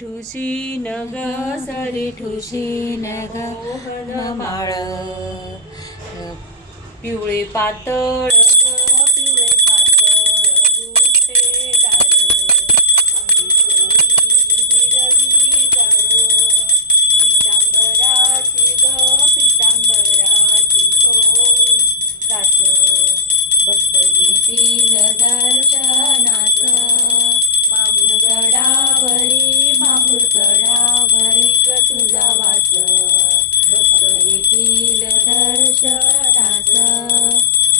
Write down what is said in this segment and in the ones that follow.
ठुशी न ग सरी ठुशी नग मोहन माळ पिवळे पातळ ग पिवळे पातळ बुट्टेदार अंगी चोळी हिरवी गार पितांबराची ग पितांबराची खोल कास भक्त येतील दर्शनास माहुरगडावरी माहुरगडावरी ग तुझा वास भक्त येतील दर्शनास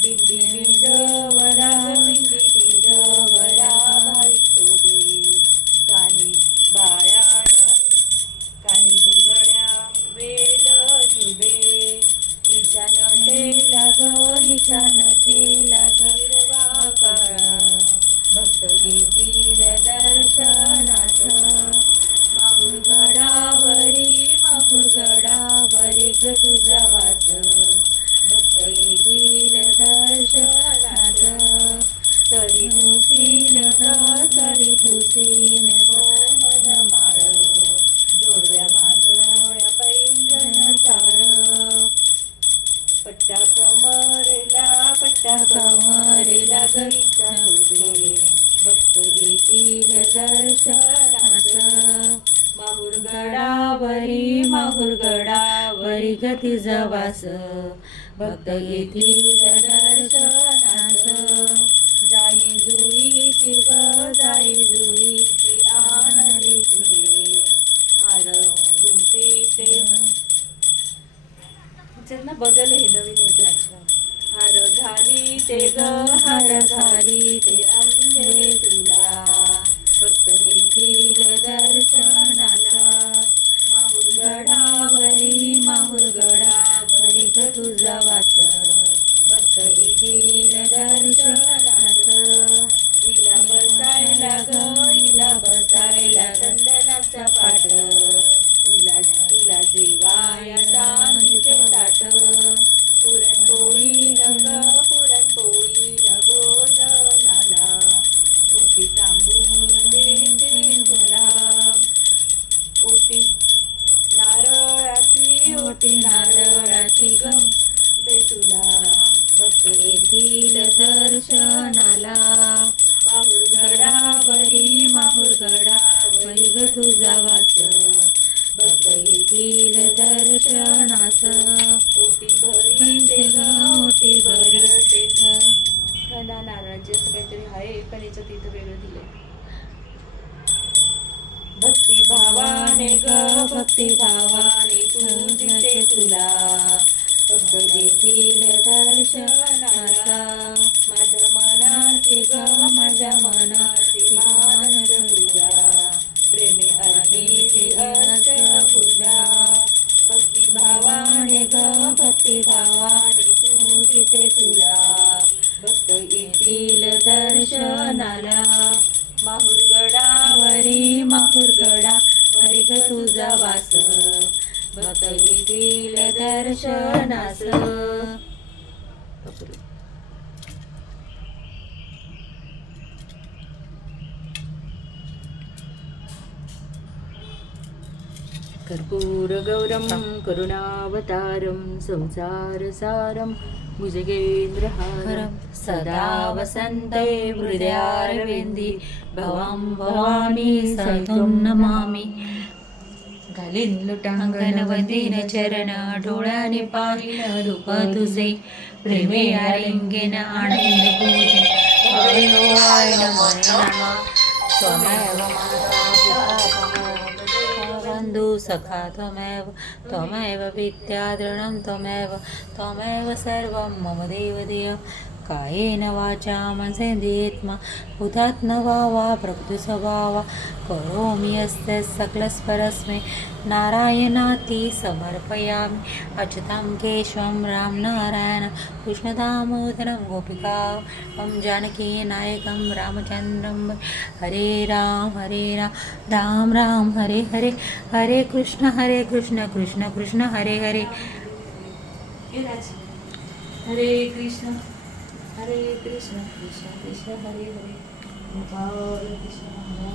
बिंदी बीजवरा बिंदी बीजवरा भाई शोभे कानी बाळ्यान कानी बुगड्या वेल शुभे हिच्या नथेला ग हिच्या नथेला ग हिरवा काळा भक्त येतील दर्शनास माहुरगडावरी माहुरगडावरी ग तुझा वास भक्त येतील दर्शनास तरी तुझीन ग सरी ठुसी मोहन माळ जोडव्या माळ्या पैंजण चार पट्टा कमरेला गईच्या शोभे भक्त येतील दर्शनास माहुरगडावरी माहुरगडावरी ग तुझा वास भक्त येतील दर्शनास जाई जुईची ग जाई जुईची आणली फुले हार गुंते ते ना बदल हे नवीन येत हार घाली ते ग हार घाली ते आंबे तुला भक्त येतील दर्शनाला माहुरगडावरी माहुरगडावरी ग तुझा वास भक्त येतील दर्शनास हिला बसायला ग हिला बसायला चंदनाचा पाट हिला तुला जेवाया चांदीचे ताट पुरणपोळी न ग पुरणपोळी न भोजनाला मुठी तांबून देते तुला ओटी नारळाची ओटी नारळाची ग तुला भक्त येतील दर्शनाला माहुरगडावरी माहुरगडावरी ग तुझा वास भक्त येतील दर्शनास ओटी भरी ओटी भरी खंदा नारळाचे असं काहीतरी आहे पण याच्यात तिथं वेगळं दिलंय भक्ती भावाने ग भक्ती भावाने पूजिते तुला भक्त येतील दर्शनाला माझ्या मनाची ग माझ्या मनाची मानस तुझा प्रेमे अर्धी अष्टभुजा भक्ती भावाने ग भक्ती भावाने पूजिते तुला भक्त येतील दर्शनाला माहुरगडावरी माहुरगडावरी ग तुझा वास भक्त येतील दर्शनास कर्पूरगौरं करुणावतारं संसारसारं भुजगेन्द्रहारं सदा वसन्ते हृदयारविन्दी भवां भवानी सतुं नमामि घालीन लुटांगण वंदीन चरण डोळ्याने पाहिन रूप तुझे प्रेमे आलिंगन आनंद पूजे हरे हो आय नमो नमः त्वमेव माता पिता बन्धु सखा त्वमेव विद्याद्रढं त्वमेव सर्वं मम देवदेव कायेन वाचा मनसेन्द्रियेत्मा हुतात्मा वा प्रकृतिस्वभावा करोमि यस्य सकलस्परस्मै नारायणाति समर्पयामि अच्युतं केशवं राम नारायण कृष्णदामोदरं गोपिका जानकीनायकं रामचन्द्रं हरे राम राम राम हरे हरे हरे कृष्ण कृष्ण कृष्ण हरे हरे हरे कृष्ण कृष्ण कृष्ण हरे हरे गोपाल कृष्ण